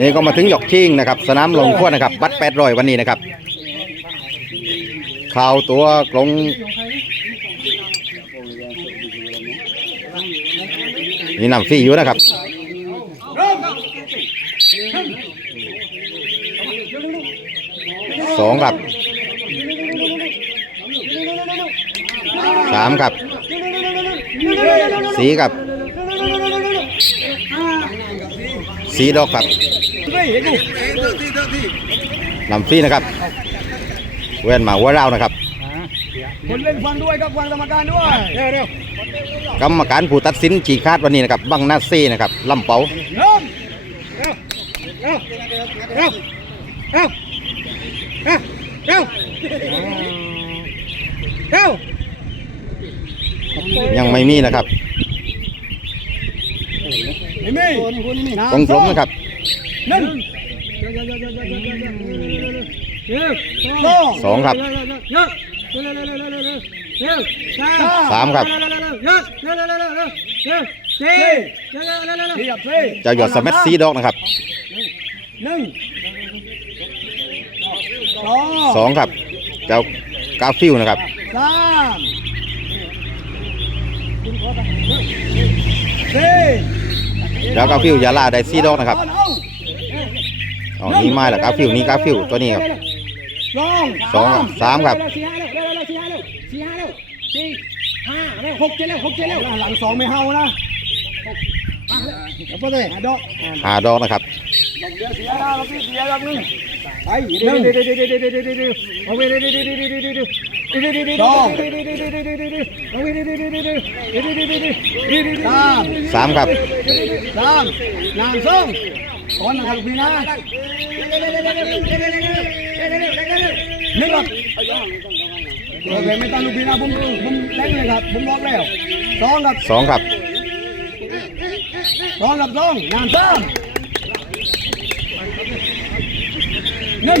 นี่ก็มาถึงหยกชิงนะครับ สนามหลงขั้วนะครับ บัตรแปดร้อยวันนี้นะครับข่าวตัวกลงนี่นำฟรีอยู่นะครับสองครับสามครับสี่ครับ สีดอกครับลำฟรีนะครับเว้นมาวัวเรานะครับคนเล่นฟังด้วยครับฟังกรรมการด้วยเร็วๆกรรมการผู้ตัดสินฉีคาดวันนี้นะครับบังนาซีนะครับลำเปาเริ่มเร็วเร็วเร็วเร็วเร็วเร็วยังไม่มีนะครับ นี่นี่กลมกนะครับหนึ่งสองครับสามครับจะหยอดสมัดซีดอกนะครับหนึ่งสองครับเจ้ากาฟิวนะครับสามสี่ แล้วก็ฟิวยาลาได้ซีดอกนะครับอ๋นี่ไม้หรอกาฟิวนี่กาฟิวตัวนี้ครับสองสามครับสี่ห้าเร็วหกเจ็ดเร็วหกเจ็ดเร็วหลังสองไม่เฮานะหาดอกหาดอกนะครับเดี๋ยวเสียดอกนึงไปเดี๋ยวเดี๋ยวเดี๋ยวเดี๋ยวเดี๋ยวเดี๋ยวเดี๋ยวเดี๋ยว สามครับสามนางส้มตอนนะครับพี่นะนี่ครับไม่ต้องลูกพี่นะผมผมเล่นเลยครับผมบอกแล้วสองครับสองครับสองครับสองนางส้มหนึ่ง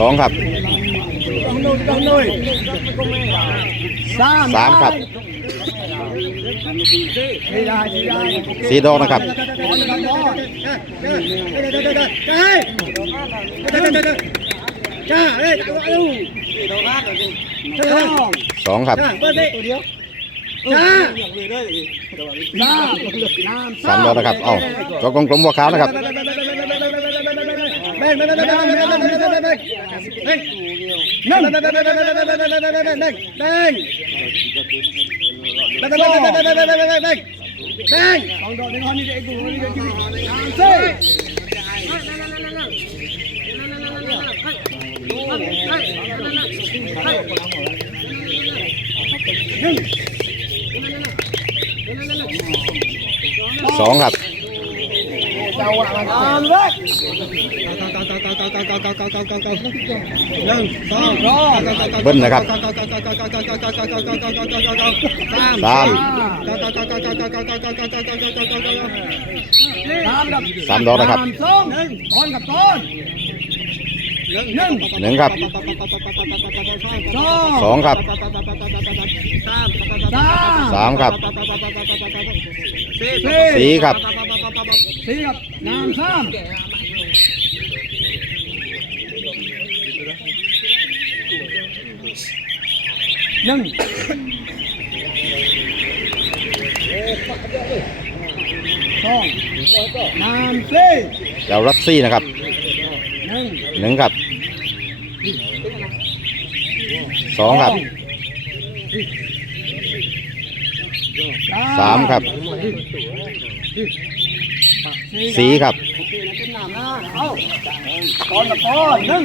สองครับสามครับ สีดอกนะครับ สองครับสามดอกนะครับ เอ้าจอกกลมวัวขาวนะครับ สองครับ เลยเบิ้ลนะครับสามตามกับสามดอกนะครับสามสองต้นกับต้นหนึ่งหนึ่งครับสองสองครับสามสามครับสี่สี่ครับ สี่กับน้ำสามหนึ่งสองน้ำสี่เจ้ารักซี่นะครับหนึ่งหนึ่งครับสองครับสามครับ สีครับก้อนลก้อนหนึ่ง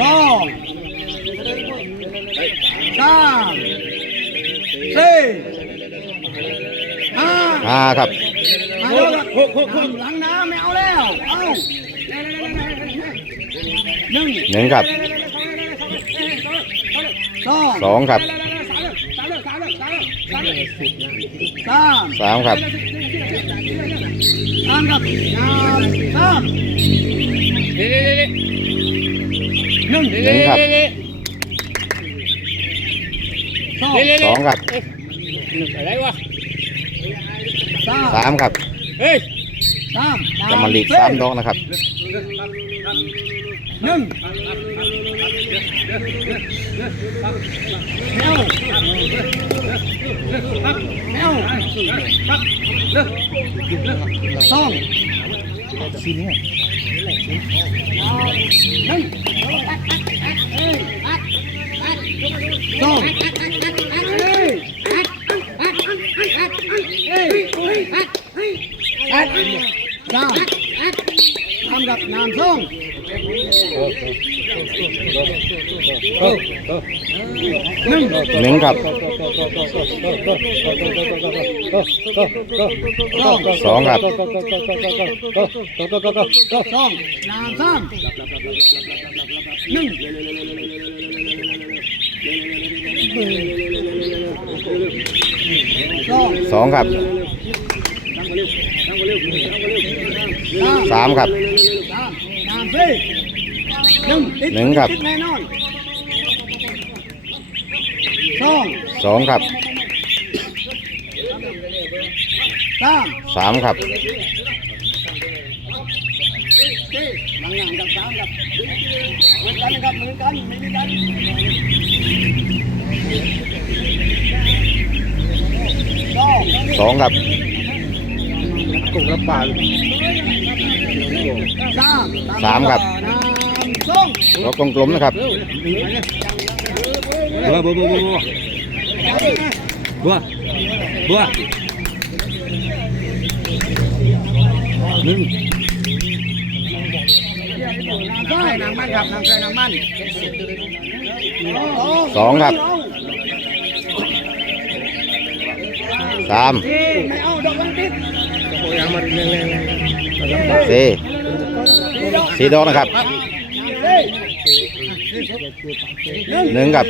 สองสามสี่ห้าห้าครับหกหกหลังน้ำไม่เอาแล้วเอาหนึ่งหนึ่งครับสองครับ สามครับสามครับสามเด็ดหนึ่งหนึ่งครับสองครับหนึ่งอะไรวะสามครับเฮ้ยสามจะมาหลีสามดอกนะครับ นึ่งแนวแนวสองสีนี้หนึ่งสองสามทำกับน้ำส้ม หนึ่งครับสองครับสองนามสามหนึ่งสองครับสามครับ หนึ่งครับสองสองครับสามสามครับสองกับสอครับกันงรับกับา สามครับรถกลมๆนะครับบัวบัวบัวบัวบัวบัวหนึ่งสองครับสามสี่ สี่ดอกนะครับหนึ่งกับ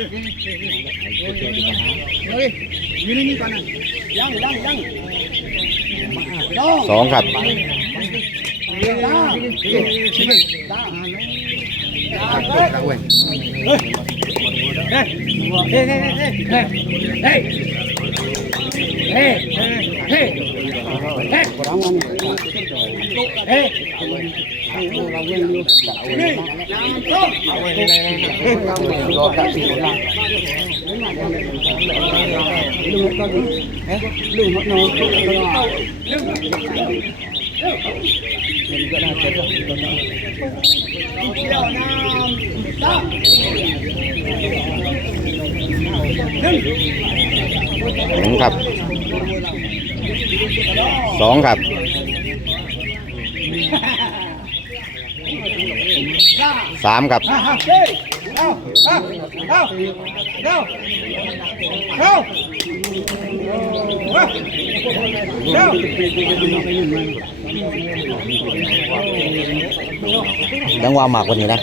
สองครับเฮ้ ครับ เอาเอาเอาเอาเอาเอายังว่าหมากกวันนี้นะ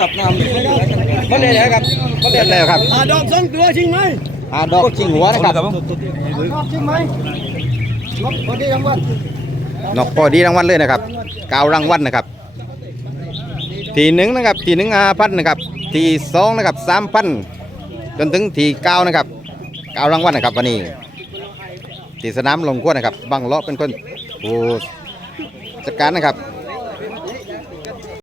กับน้ำเขาเรียกอะไรครับเล่นแล้วครับอ่าดอกสองตัวจริงไหมอาดอกชิงหัวนะครับดอกจริงไหม ลบพอดีรางวัลนอกพอดีรางวัลเลยนะครับกาวรางวัลนะครับ ทีหนึ่งนะครับ ทีหนึ่งห้าพันนะครับ ทีสองนะครับสามพันจนถึงทีเก้านะครับเก้ารางวัลนะครับวันนี้ที่สนามลงขั้วนะครับบังเลาะเป็นคนผู้จัดการนะครับ